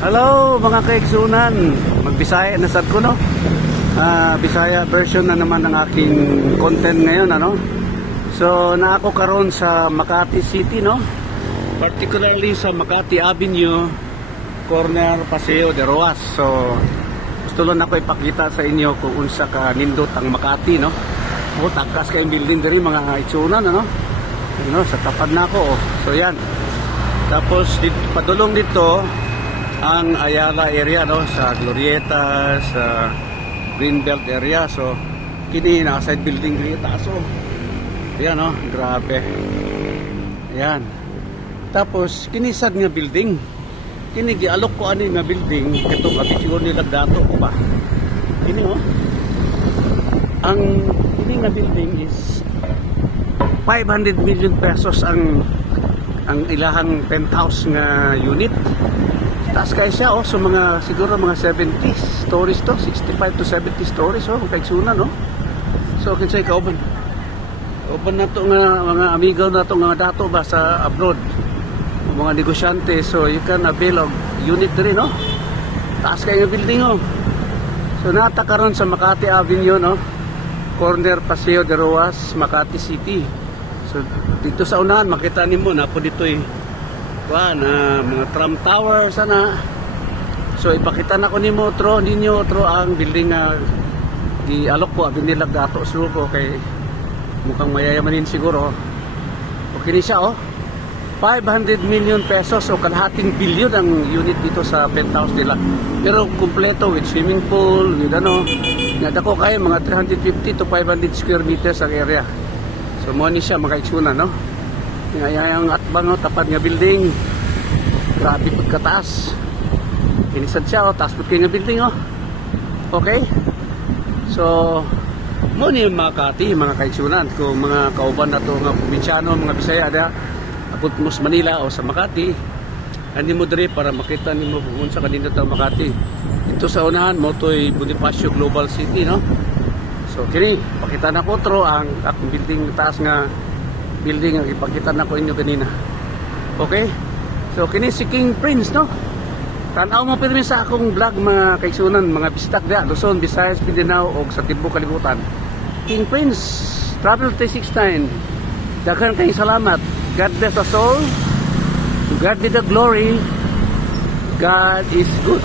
Hello mga kaigsunan, magbisaya na sad ko no. Bisaya version na naman ng aking content ngayon ano. So naako karon sa Makati City no. Particularly sa Makati Avenue, corner Paseo de Roas. So gusto lang ako ipakita sa inyo kung unsa ka nindot ang Makati no. O takas kayong building diri mga igsunan ano. Ano sa tapad na ako oh. So yan. Tapos padulong dito ang Ayala area no, sa Glorieta, sa Greenbelt area. So kini na side building dito taso. Ayan no, grabe. Ayan. Tapos kini sad nga building. Kini gialok ko ani nga building ito kapityon nila dato ko ba. Kini oh. Ang kini nga building is 500 million pesos ang ilahang penthouse nga unit. Taas kaya siya oh, so mga siguro mga 70 stories to, 65 to 70 stories oh, kaigsunan no. So kinsay kauban. Kauban na to nga mga amigo na to nga dato ba sa abroad. Mga negosyante, so you can avail of unit diri no. Taas kaya yung building oh. So natakaron sa Makati Avenue no. Corner Paseo de Roas, Makati City. So dito sa unahan makita nimo na po dito mga tram tower sana. So ipakita na ko nimo ninyo ang building nga gialok ko abi nila dato suro ko kay mukhang mayayamanin siguro. Okay ni siya oh. 500 million pesos o kalahating bilyon ang unit dito sa penthouse nila. Pero kumpleto with swimming pool, with ano, nadako kayo mga 350 to 500 square meters ang area. So mo ni siya makaigsunan no. Yang atbang no, tapad nga building. Grabe pagkataas. Inisad siya oh, taas pagkay nga building oh. Okay? So mo ni Makati mga kaigsunan kung mga kauban na to nga probinsyano, mga Bisaya da abot mo sa Manila o sa Makati. Ani mo diri para makita nimo kung unsa kanino ta Makati. Ito sa unahan mo toy Bonifacio Global City no. So kini pakita na ko ang akong building taas nga building ang ipakita na ko inyo kanina. Okay? So kini si King Prince no. Tanaw mo pirmi sa akong vlog mga kaigsunan, mga bistak dia Luzon, Visayas, Mindanao og sa tibuok kalibutan. King Prince Travel 369. Daghan kayong salamat. God bless us all. To God be the glory. God is good.